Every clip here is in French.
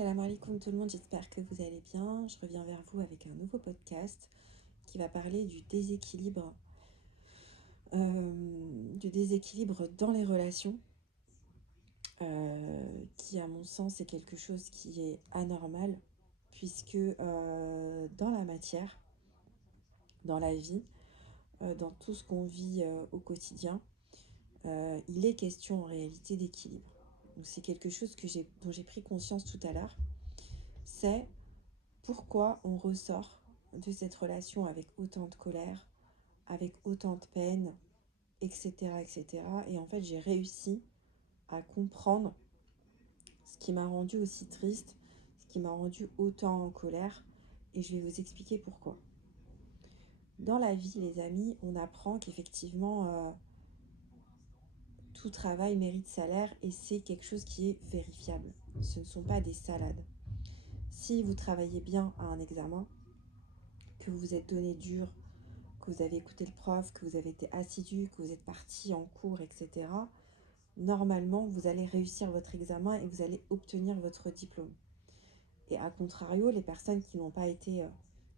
Salam alaikum tout le monde, j'espère que vous allez bien. Je reviens vers vous avec un nouveau podcast qui va parler du déséquilibre dans les relations, qui à mon sens est quelque chose qui est anormal, puisque dans la matière, dans la vie, dans tout ce qu'on vit au quotidien, il est question en réalité d'équilibre. Donc c'est quelque chose dont j'ai pris conscience tout à l'heure, c'est pourquoi on ressort de cette relation avec autant de colère, avec autant de peine, etc., etc. Et en fait, j'ai réussi à comprendre ce qui m'a rendu aussi triste, ce qui m'a rendu autant en colère, et je vais vous expliquer pourquoi. Dans la vie, les amis, on apprend qu'effectivement, tout travail mérite salaire, et c'est quelque chose qui est vérifiable. Ce ne sont pas des salades. Si vous travaillez bien à un examen, que vous vous êtes donné dur, que vous avez écouté le prof, que vous avez été assidu, que vous êtes parti en cours, etc., normalement, vous allez réussir votre examen et vous allez obtenir votre diplôme. Et à contrario, les personnes qui n'ont pas été,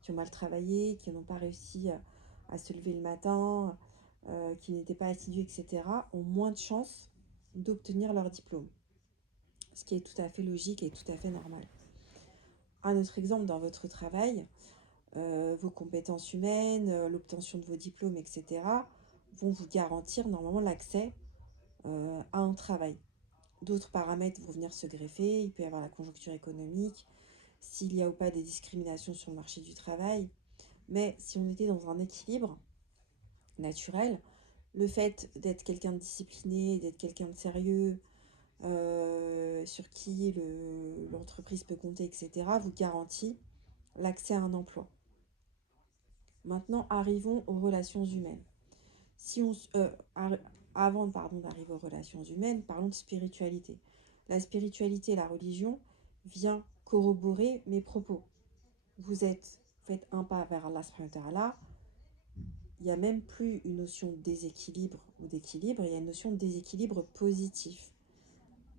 qui ont mal travaillé, qui n'ont pas réussi à se lever le matin, qui n'étaient pas assidus, etc., ont moins de chances d'obtenir leur diplôme. Ce qui est tout à fait logique et tout à fait normal. Un autre exemple dans votre travail, vos compétences humaines, l'obtention de vos diplômes, etc., vont vous garantir normalement l'accès à un travail. D'autres paramètres vont venir se greffer, il peut y avoir la conjoncture économique, s'il y a ou pas des discriminations sur le marché du travail. Mais si on était dans un équilibre naturel, le fait d'être quelqu'un de discipliné, d'être quelqu'un de sérieux, sur qui l'entreprise peut compter, etc., vous garantit l'accès à un emploi. Maintenant, arrivons aux relations humaines. Si on, avant d'arriver aux relations humaines, parlons de spiritualité. La spiritualité et la religion vient corroborer mes propos. Faites un pas vers Allah subhanahu wa ta'ala. Il n'y a même plus une notion de déséquilibre ou d'équilibre, il y a une notion de déséquilibre positif.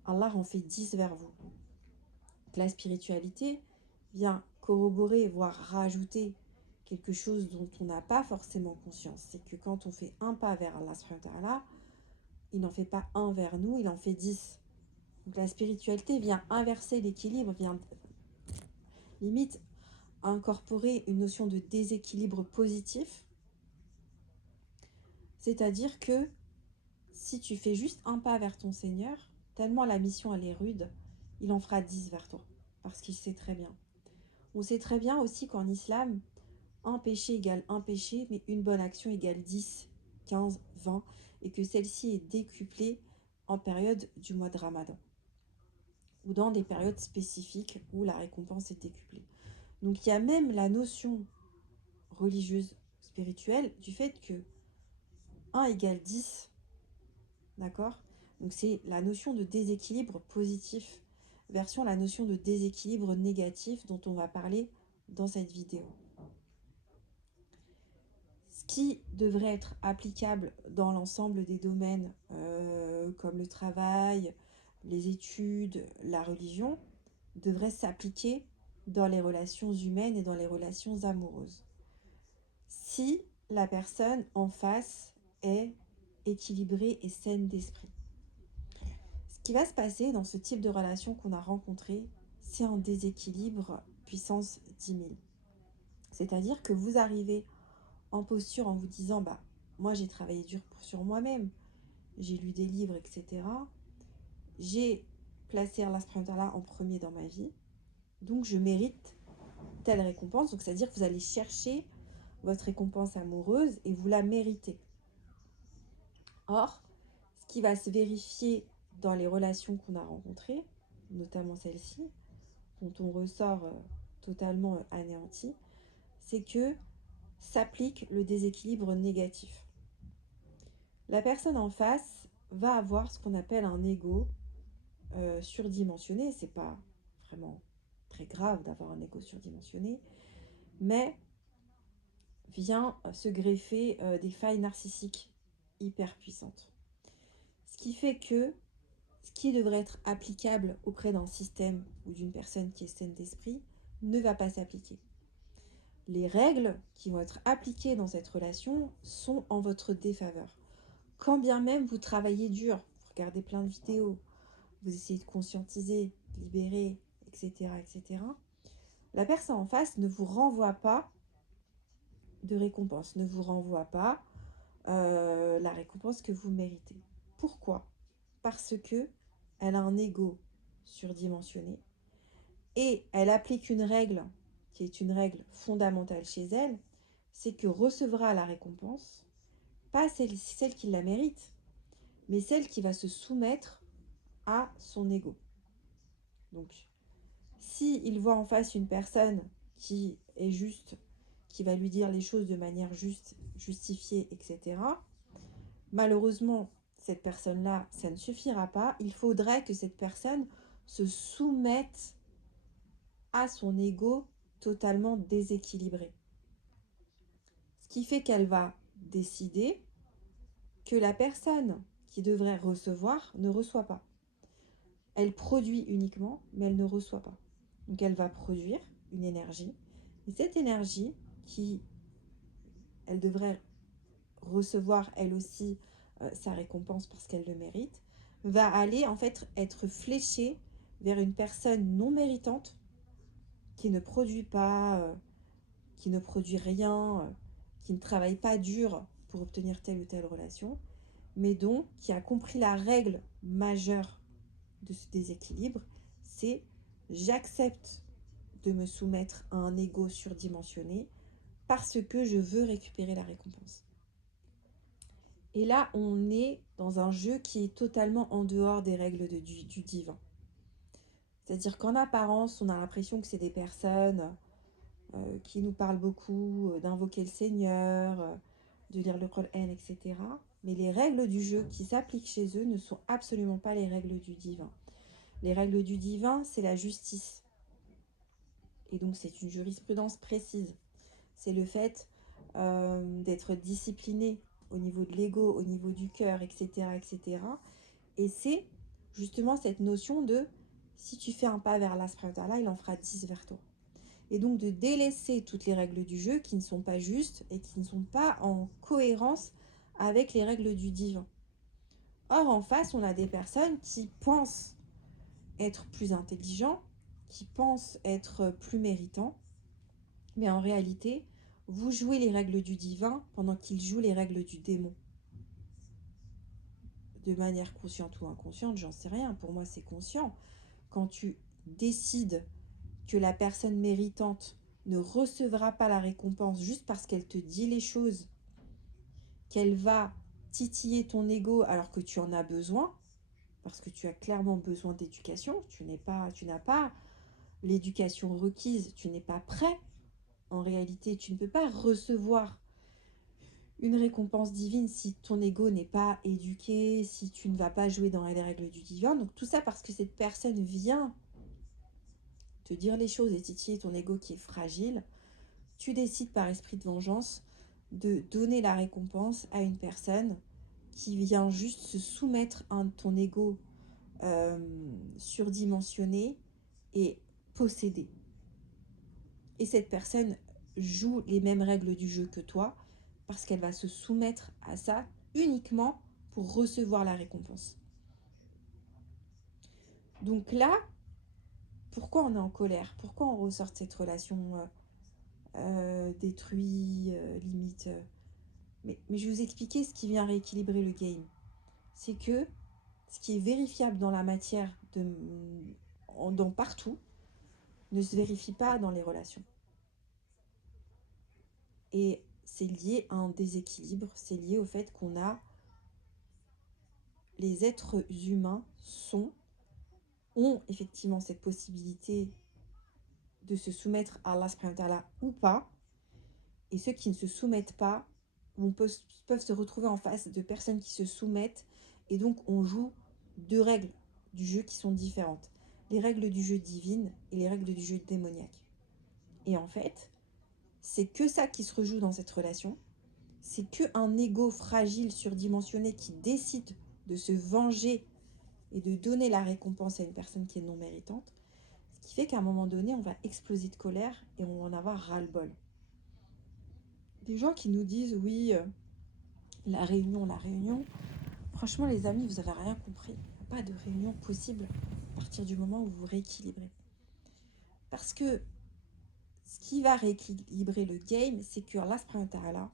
Allah en fait 10 vers vous. Donc la spiritualité vient corroborer, voire rajouter quelque chose dont on n'a pas forcément conscience. C'est que quand on fait un pas vers Allah subhanahu wa ta'ala, il n'en fait pas un vers nous, il en fait 10. Donc la spiritualité vient inverser l'équilibre, vient limite incorporer une notion de déséquilibre positif. C'est-à-dire que si tu fais juste un pas vers ton Seigneur, tellement la mission elle est rude, il en fera 10 vers toi. Parce qu'il sait très bien. On sait très bien aussi qu'en islam, un péché égale un péché, mais une bonne action égale 10, 15, 20, et que celle-ci est décuplée en période du mois de Ramadan, ou dans des périodes spécifiques où la récompense est décuplée. Donc il y a même la notion religieuse, spirituelle, du fait que 1 égale 10, d'accord? Donc c'est la notion de déséquilibre positif version la notion de déséquilibre négatif dont on va parler dans cette vidéo. Ce qui devrait être applicable dans l'ensemble des domaines comme le travail, les études, la religion, devrait s'appliquer dans les relations humaines et dans les relations amoureuses. Si la personne en face est équilibrée et saine d'esprit. Ce qui va se passer dans ce type de relation qu'on a rencontré, c'est un déséquilibre puissance 10 000. C'est-à-dire que vous arrivez en posture en vous disant bah moi j'ai travaillé dur sur moi-même, j'ai lu des livres, etc. J'ai placé Allah subhanahu wa ta'ala en premier dans ma vie, donc je mérite telle récompense. Donc c'est-à-dire que vous allez chercher votre récompense amoureuse et vous la méritez. Or, ce qui va se vérifier dans les relations qu'on a rencontrées, notamment celle-ci, dont on ressort totalement anéanti, c'est que s'applique le déséquilibre négatif. La personne en face va avoir ce qu'on appelle un ego surdimensionné. C'est pas vraiment très grave d'avoir un ego surdimensionné, mais vient se greffer des failles narcissiques hyper puissantes. Ce qui fait que ce qui devrait être applicable auprès d'un système ou d'une personne qui est saine d'esprit ne va pas s'appliquer. Les règles qui vont être appliquées dans cette relation sont en votre défaveur. Quand bien même vous travaillez dur, vous regardez plein de vidéos, vous essayez de conscientiser, libérer, etc., etc., la personne en face ne vous renvoie pas de récompense, ne vous renvoie pas la récompense que vous méritez. Pourquoi? Parce que elle a un ego surdimensionné et elle applique une règle qui est une règle fondamentale chez elle, c'est que recevra la récompense, pas celle qui la mérite, mais celle qui va se soumettre à son ego. Donc, si il voit en face une personne qui est juste, qui va lui dire les choses de manière juste, justifiée, etc., malheureusement, cette personne-là, ça ne suffira pas. Il faudrait que cette personne se soumette à son ego totalement déséquilibré. Ce qui fait qu'elle va décider que la personne qui devrait recevoir ne reçoit pas. Elle produit uniquement, mais elle ne reçoit pas. Donc elle va produire une énergie. Et cette énergie qui, elle devrait recevoir elle aussi sa récompense parce qu'elle le mérite, va aller en fait être fléchée vers une personne non méritante qui ne produit pas, qui ne produit rien, qui ne travaille pas dur pour obtenir telle ou telle relation, mais donc qui a compris la règle majeure de ce déséquilibre, c'est j'accepte de me soumettre à un ego surdimensionné parce que je veux récupérer la récompense. Et là, on est dans un jeu qui est totalement en dehors des règles du divin. C'est-à-dire qu'en apparence, on a l'impression que c'est des personnes qui nous parlent beaucoup d'invoquer le Seigneur, de lire le Coran, etc. Mais les règles du jeu qui s'appliquent chez eux ne sont absolument pas les règles du divin. Les règles du divin, c'est la justice. Et donc, c'est une jurisprudence précise. C'est le fait d'être discipliné au niveau de l'ego, au niveau du cœur, etc., etc. Et c'est justement cette notion de si tu fais un pas vers Allah, il en fera 10 vers toi. Et donc de délaisser toutes les règles du jeu qui ne sont pas justes et qui ne sont pas en cohérence avec les règles du divin. Or, en face, on a des personnes qui pensent être plus intelligents, qui pensent être plus méritants, mais en réalité, vous jouez les règles du divin pendant qu'ils jouent les règles du démon. De manière consciente ou inconsciente, j'en sais rien. Pour moi, c'est conscient. Quand tu décides que la personne méritante ne recevra pas la récompense juste parce qu'elle te dit les choses, qu'elle va titiller ton ego alors que tu en as besoin, parce que tu as clairement besoin d'éducation, tu n'as pas l'éducation requise, tu n'es pas prêt. En réalité, tu ne peux pas recevoir une récompense divine si ton ego n'est pas éduqué, si tu ne vas pas jouer dans les règles du divin. Donc tout ça parce que cette personne vient te dire les choses et titiller ton ego qui est fragile, tu décides par esprit de vengeance de donner la récompense à une personne qui vient juste se soumettre à ton ego surdimensionné et possédé. Et cette personne joue les mêmes règles du jeu que toi parce qu'elle va se soumettre à ça uniquement pour recevoir la récompense. Donc là, pourquoi on est en colère? Pourquoi on ressort de cette relation détruite, limite mais je vais vous expliquer ce qui vient rééquilibrer le game. C'est que ce qui est vérifiable dans la matière, dans partout, ne se vérifie pas dans les relations. Et c'est lié à un déséquilibre, c'est lié au fait qu'on a... Les êtres humains ont effectivement cette possibilité de se soumettre à Allah subhanahu wa ta'ala ou pas. Et ceux qui ne se soumettent pas peuvent se retrouver en face de personnes qui se soumettent. Et donc on joue deux règles du jeu qui sont différentes. Les règles du jeu divine et les règles du jeu démoniaque. Et en fait, c'est que ça qui se rejoue dans cette relation. C'est qu'un ego fragile, surdimensionné qui décide de se venger et de donner la récompense à une personne qui est non méritante, ce qui fait qu'à un moment donné, on va exploser de colère et on va en avoir ras-le-bol. Des gens qui nous disent, oui, la réunion, franchement les amis, vous avez rien compris. Il n'y a pas de réunion possible à partir du moment où vous rééquilibrez. Parce que ce qui va rééquilibrer le game, c'est que Allah subhanahu wa ta'ala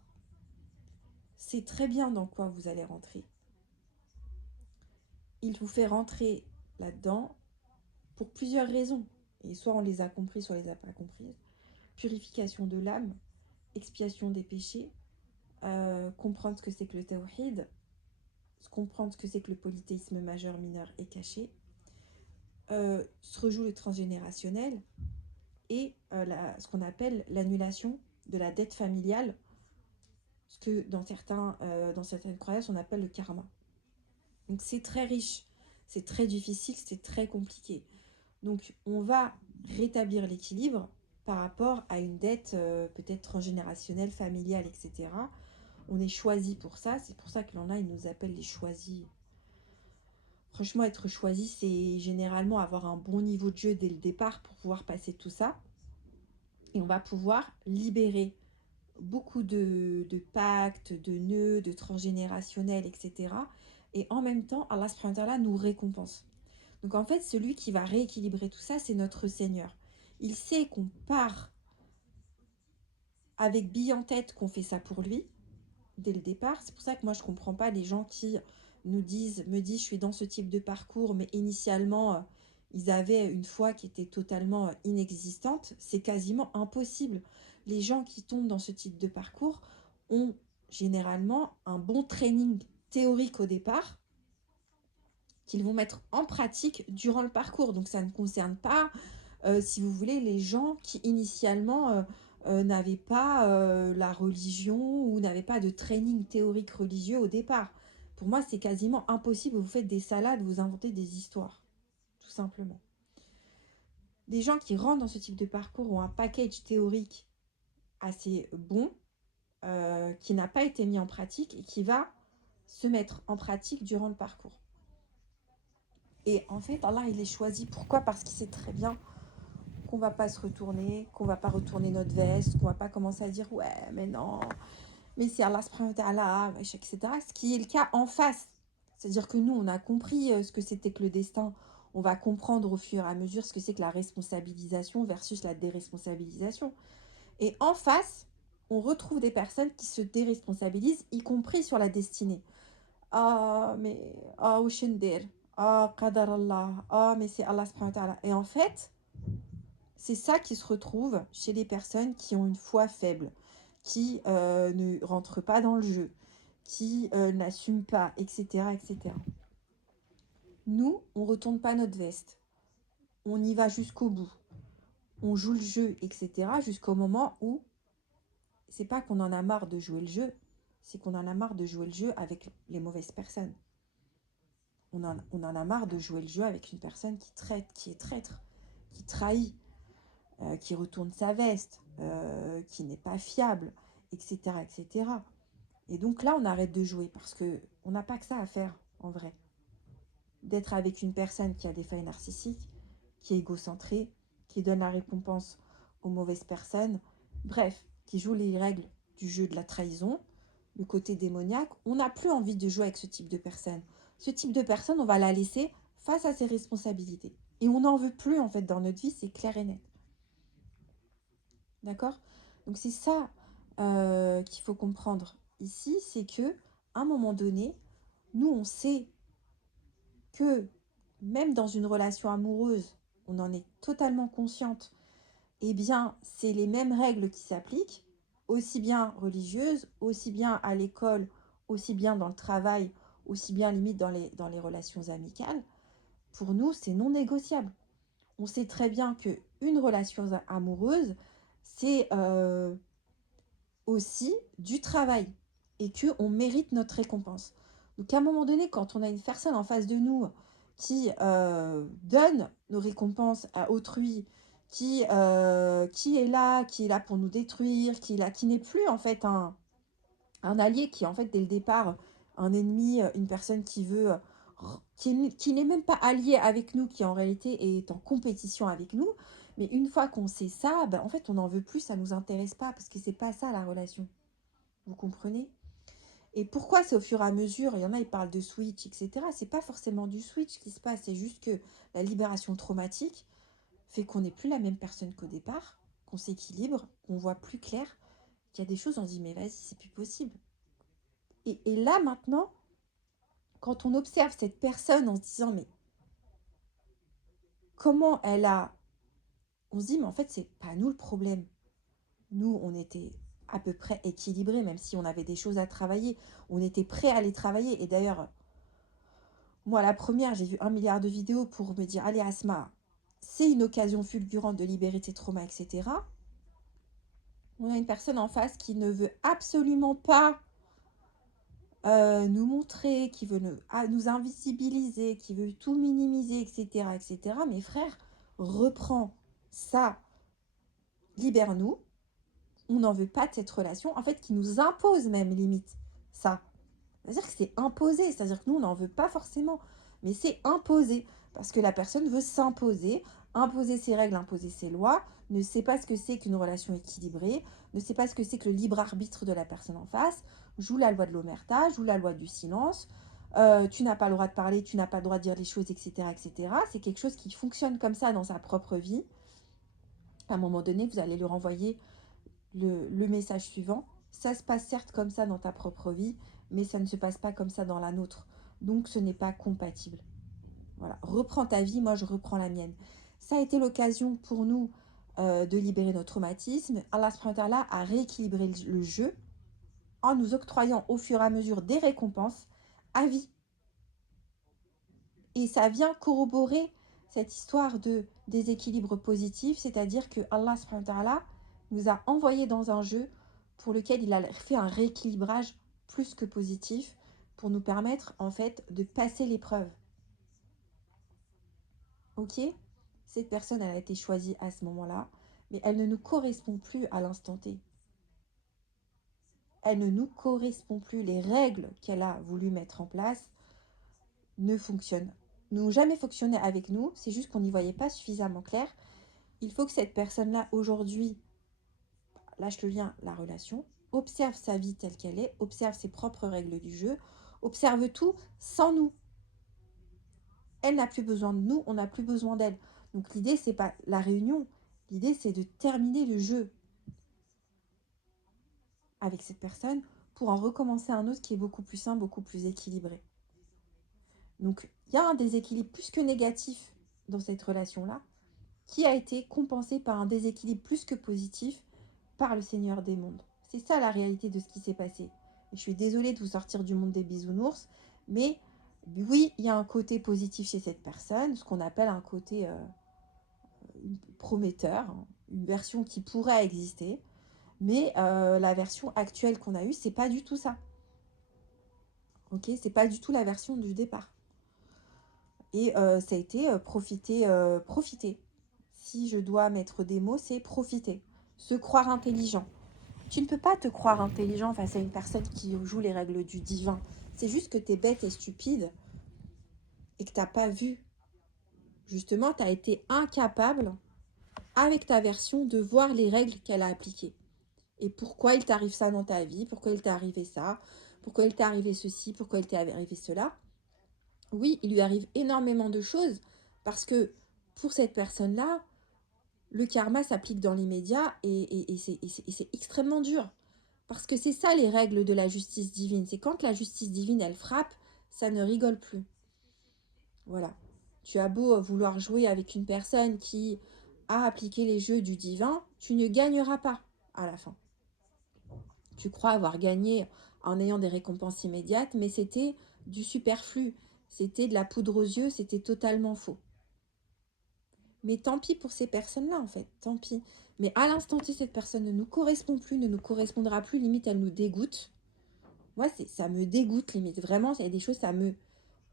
sait très bien dans quoi vous allez rentrer. Il vous fait rentrer là-dedans pour plusieurs raisons. Et soit on les a compris, soit on les a pas comprises. Purification de l'âme, expiation des péchés, comprendre ce que c'est que le tawhid, comprendre ce que c'est que le polythéisme majeur, mineur et caché, se rejoue le transgénérationnel et ce qu'on appelle l'annulation de la dette familiale, ce que dans certaines croyances on appelle le karma. Donc c'est très riche, c'est très difficile, c'est très compliqué. Donc on va rétablir l'équilibre par rapport à une dette peut-être transgénérationnelle, familiale, etc. On est choisi pour ça, c'est pour ça que l'on a, ils nous appellent les choisis. Franchement, être choisi, c'est généralement avoir un bon niveau de jeu dès le départ pour pouvoir passer tout ça. Et on va pouvoir libérer beaucoup de pactes, de nœuds, de transgénérationnels, etc. Et en même temps, Allah subhanahu wa ta'ala nous récompense. Donc en fait, celui qui va rééquilibrer tout ça, c'est notre Seigneur. Il sait qu'on part avec bille en tête qu'on fait ça pour lui, dès le départ. C'est pour ça que moi, je ne comprends pas les gens qui me disent, je suis dans ce type de parcours, mais initialement, ils avaient une foi qui était totalement inexistante. C'est quasiment impossible. Les gens qui tombent dans ce type de parcours ont généralement un bon training théorique au départ, qu'ils vont mettre en pratique durant le parcours. Donc ça ne concerne pas, si vous voulez, les gens qui initialement n'avaient pas la religion ou n'avaient pas de training théorique religieux au départ. Pour moi, c'est quasiment impossible. Vous faites des salades, vous inventez des histoires, tout simplement. Des gens qui rentrent dans ce type de parcours ont un package théorique assez bon, qui n'a pas été mis en pratique et qui va se mettre en pratique durant le parcours. Et en fait, Allah, il est choisi. Pourquoi? Parce qu'il sait très bien qu'on va pas se retourner, qu'on va pas retourner notre veste, qu'on va pas commencer à dire ouais, mais non, mais c'est Allah subhanahu wa ta'ala, etc. Ce qui est le cas en face. C'est-à-dire que nous, on a compris ce que c'était que le destin. On va comprendre au fur et à mesure ce que c'est que la responsabilisation versus la déresponsabilisation. Et en face, on retrouve des personnes qui se déresponsabilisent, y compris sur la destinée. Ah, mais, ah, Ushendir, ah, Qadar Allah, ah, mais c'est Allah subhanahu wa ta'ala. Et en fait, c'est ça qui se retrouve chez les personnes qui ont une foi faible, qui ne rentrent pas dans le jeu, qui n'assument pas, etc., etc. Nous, on ne retourne pas notre veste. On y va jusqu'au bout. On joue le jeu, etc., jusqu'au moment où c'est pas qu'on en a marre de jouer le jeu, c'est qu'on en a marre de jouer le jeu avec les mauvaises personnes. On en a marre de jouer le jeu avec une personne qui traite, qui est traître, qui trahit, qui retourne sa veste, qui n'est pas fiable, etc., etc. Et donc là, on arrête de jouer parce que on n'a pas que ça à faire, en vrai. D'être avec une personne qui a des failles narcissiques, qui est égocentrée, qui donne la récompense aux mauvaises personnes, bref, qui joue les règles du jeu de la trahison, le côté démoniaque. On n'a plus envie de jouer avec ce type de personne. Ce type de personne, on va la laisser face à ses responsabilités. Et on n'en veut plus, en fait, dans notre vie, c'est clair et net. D'accord? Donc c'est ça qu'il faut comprendre ici, c'est que à un moment donné, nous on sait que même dans une relation amoureuse, on en est totalement consciente, eh bien c'est les mêmes règles qui s'appliquent, aussi bien religieuses, aussi bien à l'école, aussi bien dans le travail, aussi bien limite dans les relations amicales. Pour nous, c'est non négociable. On sait très bien qu'une relation amoureuse, c'est aussi du travail et qu'on mérite notre récompense. Donc à un moment donné, quand on a une personne en face de nous qui donne nos récompenses à autrui, qui est là pour nous détruire, qui n'est plus en fait un allié, qui est en fait dès le départ un ennemi, une personne qui veut qui n'est même pas allié avec nous, qui en réalité est en compétition avec nous. Mais une fois qu'on sait ça, ben, en fait, on n'en veut plus, ça ne nous intéresse pas, parce que c'est pas ça la relation. Vous comprenez? Et pourquoi c'est au fur et à mesure, il y en a, ils parlent de switch, etc. C'est pas forcément du switch qui se passe, c'est juste que la libération traumatique fait qu'on n'est plus la même personne qu'au départ, qu'on s'équilibre, qu'on voit plus clair, qu'il y a des choses, on se dit, mais vas-y, c'est plus possible. Et là, maintenant, quand on observe cette personne en se disant, mais comment elle a... On se dit, mais en fait, c'est pas nous le problème. Nous, on était à peu près équilibrés, même si on avait des choses à travailler. On était prêts à les travailler. Et d'ailleurs, moi, la première, j'ai vu 1 milliard de vidéos pour me dire, allez, Asma, c'est une occasion fulgurante de libérer tes traumas, etc. On a une personne en face qui ne veut absolument pas nous montrer, qui veut nous invisibiliser, qui veut tout minimiser, etc., etc. Mes frères, reprends ça, libère-nous. On n'en veut pas de cette relation, en fait, qui nous impose même, limite, ça. C'est-à-dire que c'est imposé, c'est-à-dire que nous, on n'en veut pas forcément, mais c'est imposé, parce que la personne veut s'imposer, imposer ses règles, imposer ses lois, ne sait pas ce que c'est qu'une relation équilibrée, ne sait pas ce que c'est que le libre arbitre de la personne en face, joue la loi de l'omerta, joue la loi du silence, tu n'as pas le droit de parler, tu n'as pas le droit de dire les choses, etc., etc. C'est quelque chose qui fonctionne comme ça dans sa propre vie. À un moment donné, vous allez lui renvoyer le message suivant. Ça se passe certes comme ça dans ta propre vie, mais ça ne se passe pas comme ça dans la nôtre. Donc ce n'est pas compatible. Voilà, reprends ta vie, moi je reprends la mienne. Ça a été l'occasion pour nous de libérer nos traumatismes. Allah subhanahu wa ta'ala a rééquilibré le jeu en nous octroyant au fur et à mesure des récompenses à vie. Et ça vient corroborer cette histoire de déséquilibre positif, c'est-à-dire que Allah subhanahu wa ta'ala nous a envoyés dans un jeu pour lequel il a fait un rééquilibrage plus que positif pour nous permettre en fait de passer l'épreuve. Ok? Cette personne, elle a été choisie à ce moment-là, mais elle ne nous correspond plus à l'instant T. Elle ne nous correspond plus. Les règles qu'elle a voulu mettre en place ne fonctionnent. N'ont jamais fonctionné avec nous, c'est juste qu'on n'y voyait pas suffisamment clair. Il faut que cette personne-là, aujourd'hui, lâche le lien, la relation, observe sa vie telle qu'elle est, observe ses propres règles du jeu, observe tout sans nous. Elle n'a plus besoin de nous, on n'a plus besoin d'elle. Donc l'idée, c'est pas la réunion, l'idée, c'est de terminer le jeu avec cette personne pour en recommencer un autre qui est beaucoup plus sain, beaucoup plus équilibré. Donc il y a un déséquilibre plus que négatif dans cette relation-là, qui a été compensé par un déséquilibre plus que positif par le Seigneur des mondes. C'est ça la réalité de ce qui s'est passé. Et je suis désolée de vous sortir du monde des bisounours, mais oui, il y a un côté positif chez cette personne, ce qu'on appelle un côté prometteur, une version qui pourrait exister, mais la version actuelle qu'on a eue, c'est pas du tout ça. Ok, c'est pas du tout la version du départ. Et ça a été profiter. Si je dois mettre des mots, c'est profiter. Se croire intelligent. Tu ne peux pas te croire intelligent face à une personne qui joue les règles du divin. C'est juste que tu es bête et stupide et que tu n'as pas vu. Justement, tu as été incapable, avec ta version, de voir les règles qu'elle a appliquées. Et pourquoi il t'arrive ça dans ta vie, pourquoi il t'est arrivé ça, pourquoi il t'est arrivé ceci, pourquoi il t'est arrivé cela. Oui, il lui arrive énormément de choses parce que pour cette personne-là, le karma s'applique dans l'immédiat et c'est extrêmement dur. Parce que c'est ça les règles de la justice divine. C'est quand la justice divine, elle frappe, ça ne rigole plus. Voilà. Tu as beau vouloir jouer avec une personne qui a appliqué les jeux du divin, tu ne gagneras pas à la fin. Tu crois avoir gagné en ayant des récompenses immédiates, mais c'était du superflu. C'était de la poudre aux yeux, c'était totalement faux. Mais tant pis pour ces personnes-là, en fait, tant pis. Mais à l'instant T, cette personne ne nous correspond plus, ne nous correspondra plus, limite, elle nous dégoûte. Moi, ça me dégoûte, limite. Vraiment, il y a des choses, ça me...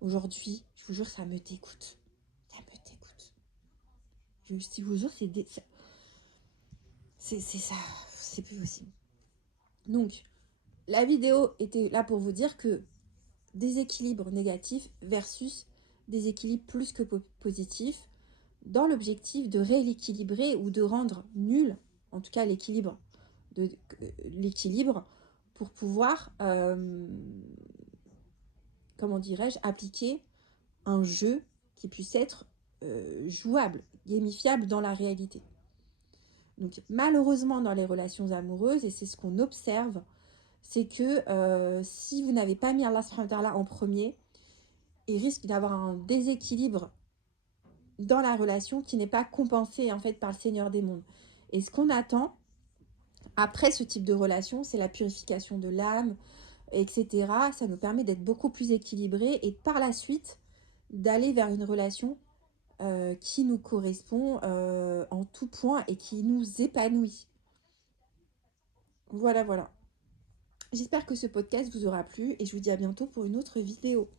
Aujourd'hui, je vous jure, ça me dégoûte. Ça me dégoûte. Je vous jure, c'est ça. C'est plus possible. Donc, la vidéo était là pour vous dire que des équilibres négatifs versus des équilibres plus que positifs, dans l'objectif de rééquilibrer ou de rendre nul, en tout cas l'équilibre pour pouvoir, comment dirais-je, appliquer un jeu qui puisse être jouable, gamifiable dans la réalité. Donc malheureusement dans les relations amoureuses, et c'est ce qu'on observe, c'est que si vous n'avez pas mis Allah subhanahu wa ta'ala en premier, il risque d'avoir un déséquilibre dans la relation qui n'est pas compensé en fait par le Seigneur des mondes. Et ce qu'on attend après ce type de relation, c'est la purification de l'âme, etc. Ça nous permet d'être beaucoup plus équilibrés et par la suite d'aller vers une relation qui nous correspond en tout point et qui nous épanouit. Voilà, voilà. J'espère que ce podcast vous aura plu et je vous dis à bientôt pour une autre vidéo.